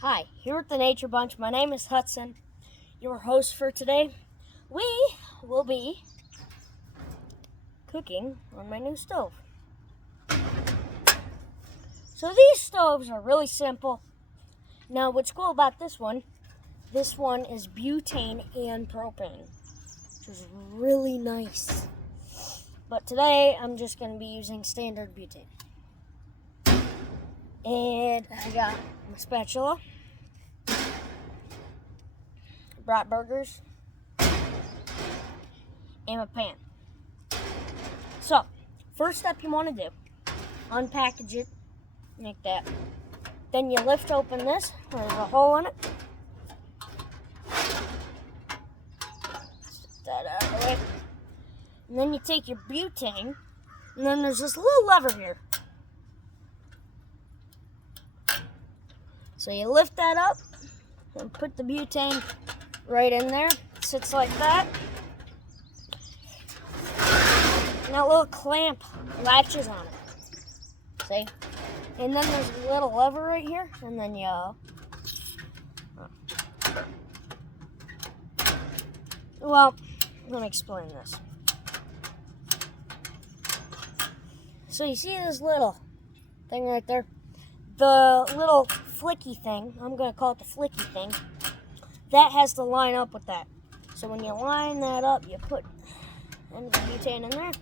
Hi, here at the Nature Bunch. My name is Hudson, your host for today. We will be cooking on my new stove. So these stoves are really simple. Now what's cool about this one is butane and propane, which is really nice. But today I'm just going to be using standard butane. And I got my spatula, brat burgers, and a pan. So, first step you want to do, unpackage it like that. Then you lift open this, there's a hole in it. Stick that out of the way. And then you take your butane, and then there's this little lever here. So you lift that up and put the butane right in there. It sits like that. And that little clamp latches on it. See? And then there's a little lever right here. And then well, let me explain this. So you see this little thing right there? The little flicky thing, I'm going to call it the flicky thing, that has to line up with that. So when you line that up, you put the butane in there,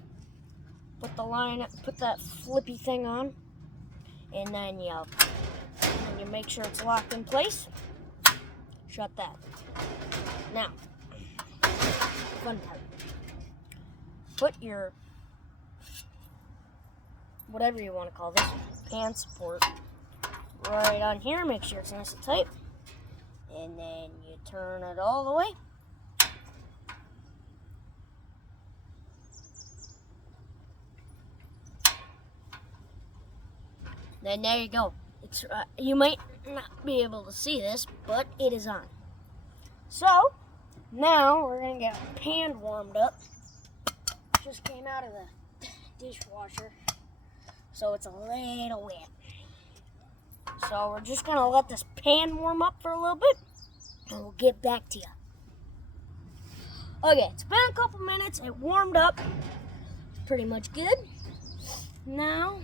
put that flippy thing on, and then you make sure it's locked in place. Shut that. Now, fun part. Put your, whatever you want to call this, pan support right on here. Make sure it's nice and tight. And then you turn it all the way. Then there you go. It's you might not be able to see this, but it is on. So now we're gonna get our pan warmed up. Just came out of the dishwasher, so it's a little wet. So we're just gonna let this pan warm up for a little bit, and we'll get back to you. Okay, it's been a couple minutes. It warmed up. It's pretty much good. Now,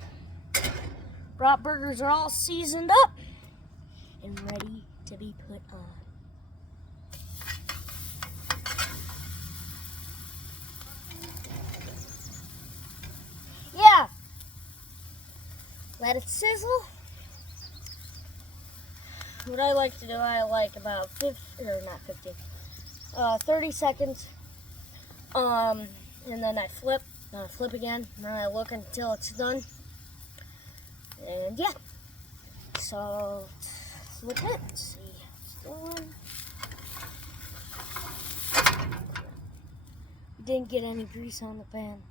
brat burgers are all seasoned up and ready to be put on. Yeah. Let it sizzle. What I like to do, I like about 30 seconds. And then I flip again, and then I look until it's done. And yeah. So flip it, see it's done. Didn't get any grease on the pan.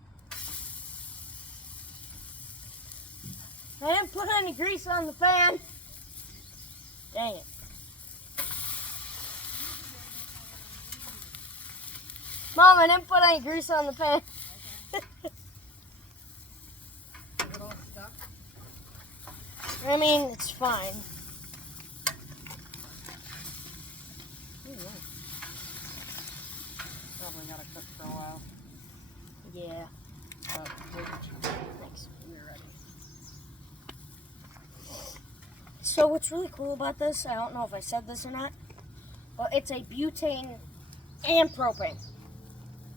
I didn't put any grease on the pan. Dang it. Mom, I didn't put any grease on the pan. Is it all stuck? I mean, it's fine. Probably gotta cook for a while. Yeah. Thanks. We're ready. So what's really cool about this, I don't know if I said this or not, but it's a butane and propane.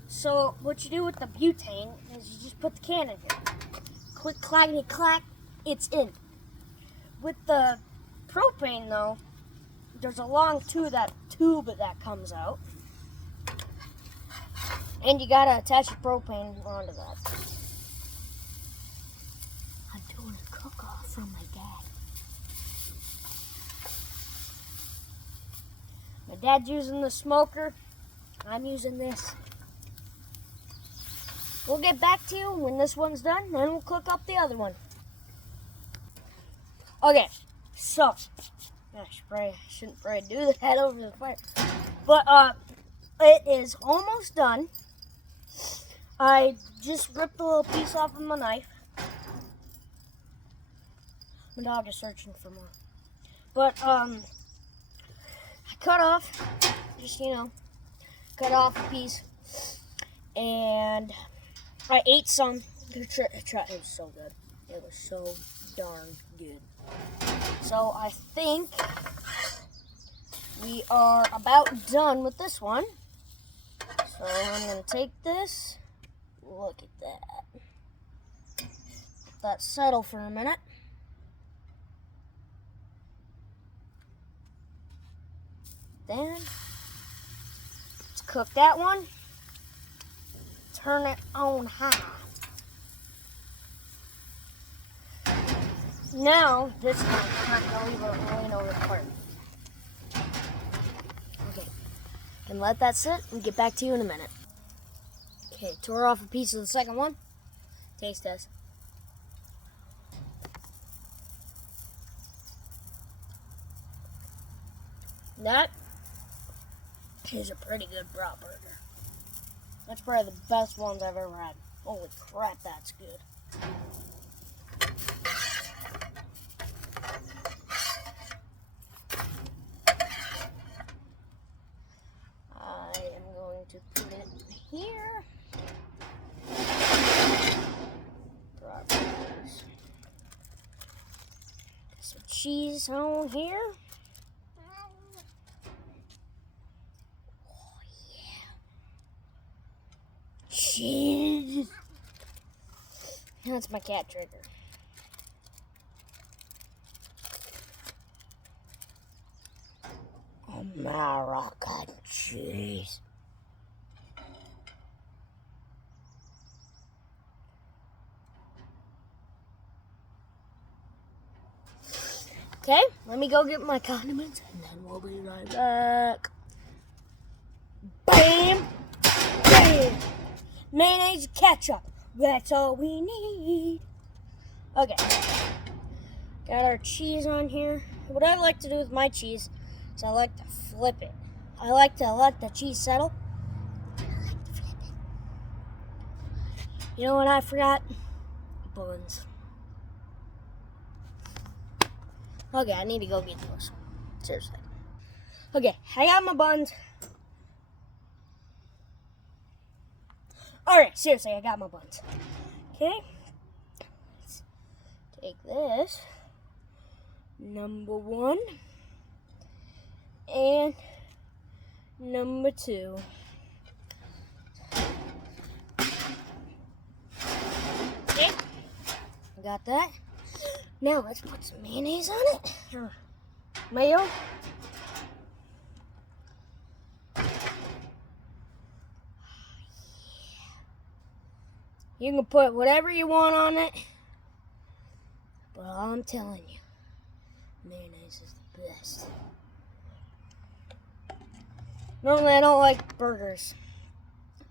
So what you do with the butane is you just put the can in here. Click, clackety, clack, it's in. With the propane though, there's a long tube that comes out. And you gotta attach your propane onto that. I'm doing a cook-off from my dad. My dad's using the smoker. I'm using this. We'll get back to you when this one's done, then we'll cook up the other one. Okay, so I shouldn't probably do that over the fire. But it is almost done. I just ripped a little piece off of my knife. My dog is searching for more. But cut off, just, cut off a piece. And I ate some. It was so good. It was so darn good. So I think we are about done with this one. So I'm going to take this. Look at that. Let that settle for a minute. Then let's cook that one. Turn it on high. Now, this time, I'm not going to leave it laying over the part. Okay. And let that sit and get back to you in a minute. Okay, tore off a piece of the second one. Taste test. That is a pretty good brat burger. That's probably the best ones I've ever had. Holy crap, that's good. I am going to put it here. Brat burgers. Some cheese on here. Cheese. That's my cat trigger. American cheese. Okay, let me go get my condiments and then we'll be right back. Bam! Bam! Mayonnaise, ketchup. That's all we need. Okay. Got our cheese on here. What I like to do with my cheese is I like to flip it. I like to let the cheese settle. I like to flip it. You know what I forgot? Buns. Okay, I need to go get those. Seriously. Okay, I got my buns. Alright, seriously, I got my buns. Okay. Let's take this. Number 1. And number 2. Okay. Got that. Now let's put some mayonnaise on it. Or mayo. You can put whatever you want on it. But I'm telling you, mayonnaise is the best. Normally I don't like burgers.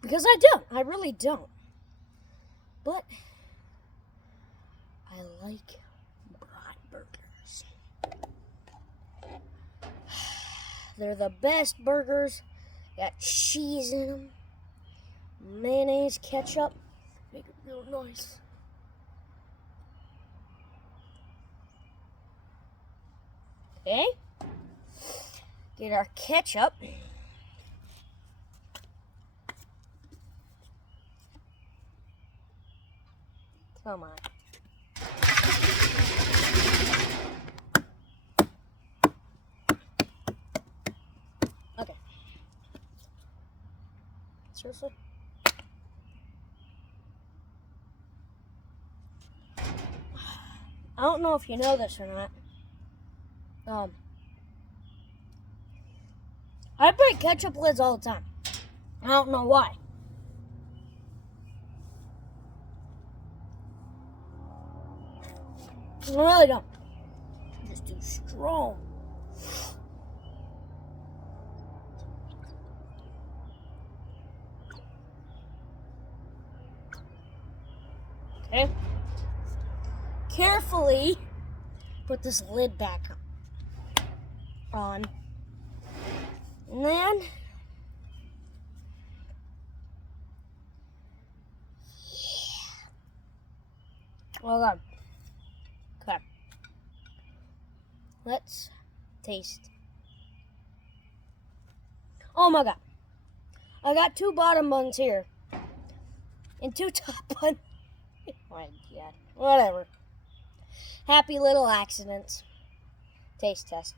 Because I don't. I really don't. But I like brat burgers. They're the best burgers. Got cheese in them. Mayonnaise, ketchup. Make it real nice. Okay. Get our ketchup. Come on. Okay. Seriously? I don't know if you know this or not. I break ketchup lids all the time. I don't know why. I really don't. Just too strong. Okay. Carefully put this lid back on. And then hold on. Okay. Let's taste Oh my god. I got 2 bottom buns here. And 2 top buns. Oh my god. Whatever. Happy little accidents. Taste test.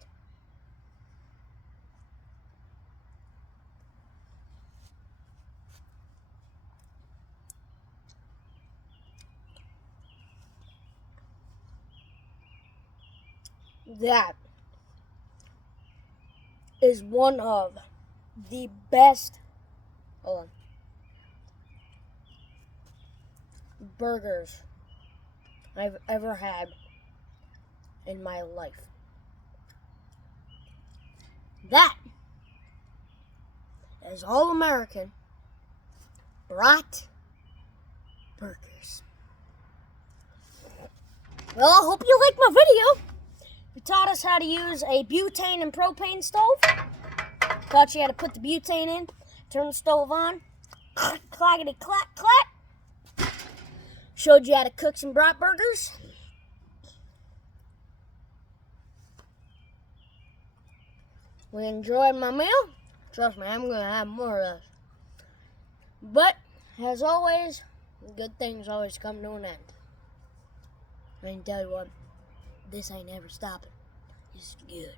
That is one of the best burgers I've ever had in my life. That is all American brat burgers. Well, I hope you liked my video. We taught us how to use a butane and propane stove. Taught you how to put the butane in, turn the stove on, clackety clack clack. Showed you how to cook some brat burgers. We enjoyed my meal. Trust me, I'm going to have more of this. But, as always, good things always come to an end. I can tell you what, this ain't ever stopping. It's good.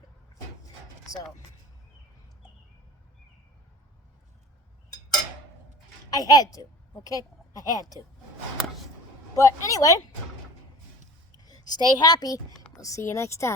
So, I had to, okay? I had to. But anyway, stay happy. I'll see you next time.